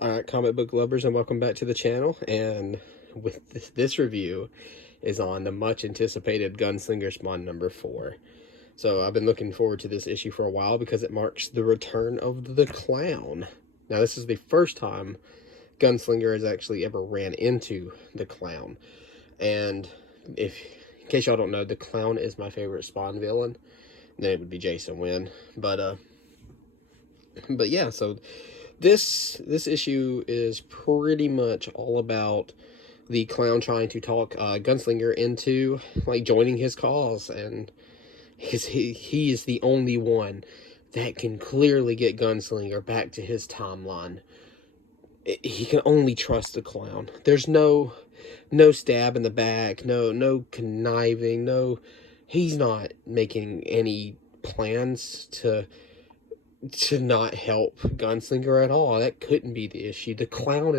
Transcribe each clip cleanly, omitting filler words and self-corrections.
Alright, comic book lovers, and welcome back to the channel. And with this review is on the much anticipated Gunslinger Spawn number 4. So I've been looking forward to this issue for a while because it marks the return of the Clown. Now this is the first time Gunslinger has actually ever ran into the Clown. And in case y'all don't know, the Clown is my favorite Spawn villain. Then it would be Jason Wynn. But yeah, so this issue is pretty much all about the Clown trying to talk Gunslinger into like joining his cause, and he is the only one that can clearly get Gunslinger back to his timeline. He can only trust the Clown. There's no stab in the back, no conniving, he's not making any plans to not help Gunslinger at all. That couldn't be the issue. The Clown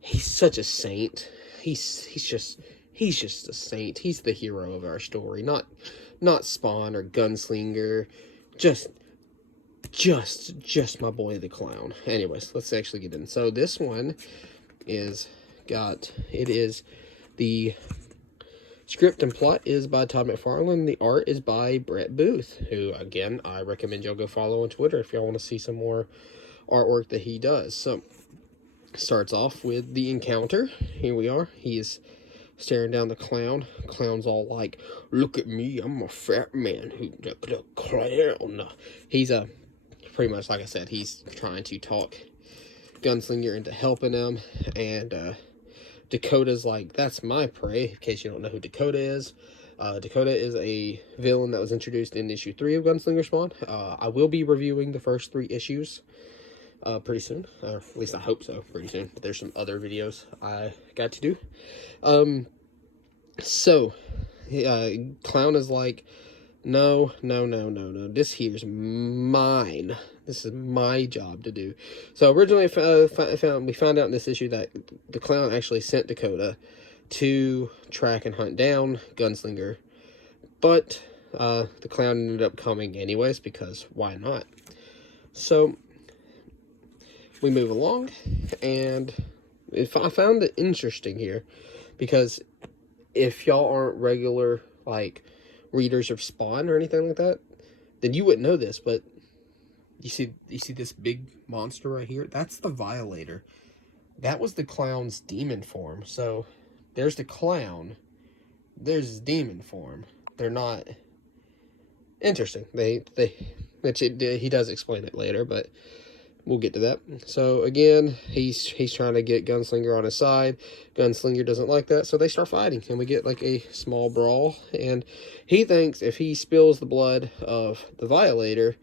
he's such a saint. He's just a saint. He's the hero of our story, not Spawn or Gunslinger. Just my boy the Clown. Anyways, let's actually get in. So this one is the script and plot is by Todd McFarlane. The art is by Brett Booth, who, again, I recommend y'all go follow on Twitter if y'all want to see some more artwork that he does. So, starts off with the encounter. Here we are. He's staring down the Clown. Clown's all like, "Look at me, I'm a fat man who the Clown." He's pretty much, like I said, he's trying to talk Gunslinger into helping him, and Dakota's like, "That's my prey," in case you don't know who Dakota is. Dakota is a villain that was introduced in issue 3 of Gunslinger Spawn. I will be reviewing the first 3 issues pretty soon, or at least I hope so, pretty soon. But there's some other videos I got to do. Clown is like, no, this here's mine. This is my job to do. So originally we found out in this issue that the Clown actually sent Dakota to track and hunt down Gunslinger, but the Clown ended up coming anyways, because why not? So we move along, and I found it interesting here, because if y'all aren't regular like readers of Spawn or anything like that, then you wouldn't know this, but you see this big monster right here? That's the Violator. That was the Clown's demon form. So there's the Clown, there's his demon form. They're not interesting. He does explain it later, but we'll get to that. So again, he's trying to get Gunslinger on his side. Gunslinger doesn't like that, so they start fighting, and we get like a small brawl. And he thinks if he spills the blood of the Violator,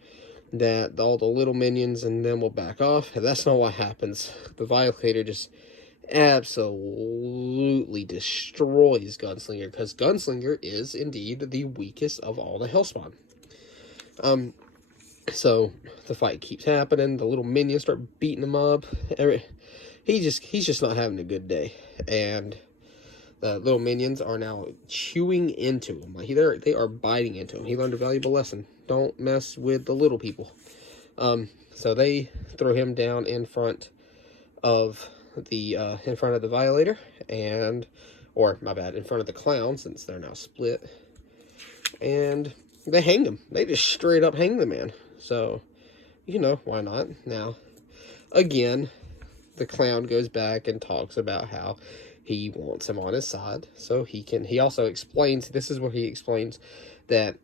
that all the little minions and them will back off. And that's not what happens. The Violator just absolutely destroys Gunslinger, because Gunslinger is indeed the weakest of all the Hellspawn. So the fight keeps happening. The little minions start beating him up. He's just not having a good day, and the little minions are now chewing into him. Like they are biting into him. He learned a valuable lesson: don't mess with the little people. So they throw him down in front of the Violator, or my bad, in front of the Clown, since they're now split, and they hang him. They just straight up hang the man. So, why not? Now, again, the Clown goes back and talks about how he wants him on his side, so he also explains, this is where he explains that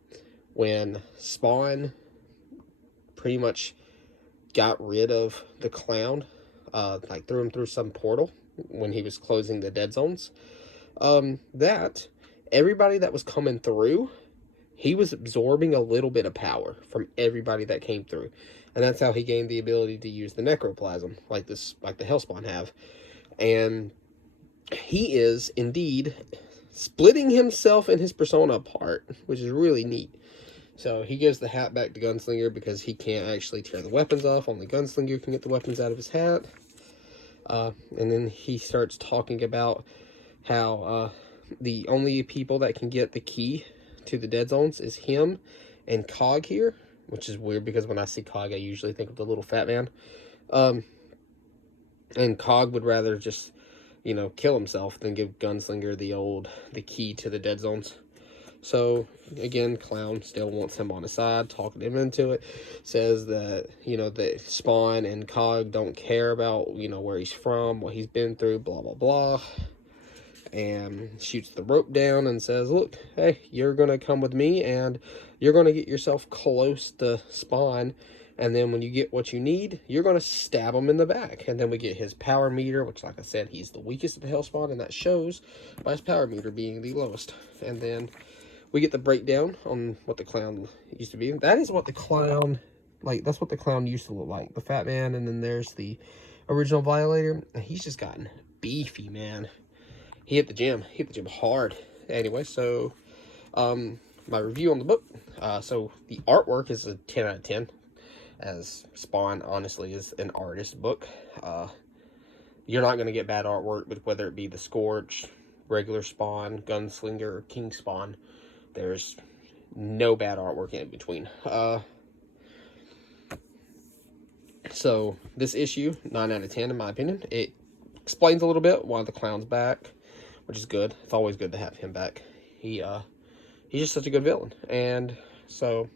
when Spawn pretty much got rid of the Clown, like threw him through some portal when he was closing the dead zones, that everybody that was coming through, he was absorbing a little bit of power from everybody that came through. And that's how he gained the ability to use the necroplasm, like the Hellspawn have. And he is indeed splitting himself and his persona apart, which is really neat. So he gives the hat back to Gunslinger because he can't actually tear the weapons off. Only Gunslinger can get the weapons out of his hat. And then he starts talking about how the only people that can get the key to the dead zones is him and Cog here, which is weird because when I see Cog, I usually think of the little fat man. And Cog would rather just, you know, kill himself than give Gunslinger the key to the dead zones. So, again, Clown still wants him on his side, talking him into it. Says that, you know, that Spawn and Cog don't care about, you know, where he's from, what he's been through, blah, blah, blah. And shoots the rope down and says, look, hey, you're going to come with me, and you're going to get yourself close to Spawn. And then when you get what you need, you're going to stab him in the back. And then we get his power meter, which, like I said, he's the weakest of the Hellspawn, and that shows by his power meter being the lowest. And then we get the breakdown on what the Clown used to be. That is what the Clown, like, that's what the Clown used to look like. The Fat Man, and then there's the original Violator. And he's just gotten beefy, man. He hit the gym hard. Anyway, so, my review on the book. So, the artwork is a 10 out of 10. As Spawn, honestly, is an artist book. You're not going to get bad artwork, but whether it be the Scorch, regular Spawn, Gunslinger, or King Spawn, there's no bad artwork in between. So, this issue, 9 out of 10 in my opinion. It explains a little bit why the Clown's back, which is good. It's always good to have him back. He's just such a good villain. And so,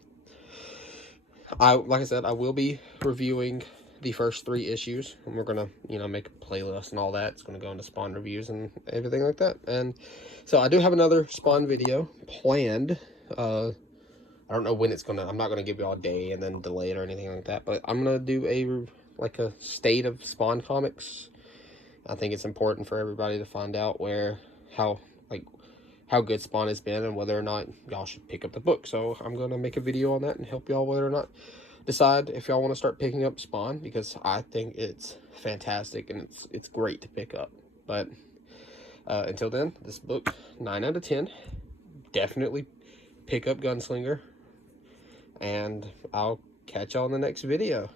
like I said, I will be reviewing the first 3 issues, and we're gonna, you know, make a playlist and all that. It's gonna go into Spawn reviews and everything like that. And so I do have another Spawn video planned. I don't know when it's gonna. I'm not gonna give you all day and then delay it or anything like that. But I'm gonna do a state of Spawn comics. I think it's important for everybody to find out how good Spawn has been and whether or not y'all should pick up the book. So I'm going to make a video on that and help y'all whether or not decide if y'all want to start picking up Spawn, because I think it's fantastic and it's great to pick up. But until then, this book, 9 out of 10. Definitely pick up Gunslinger, and I'll catch y'all in the next video.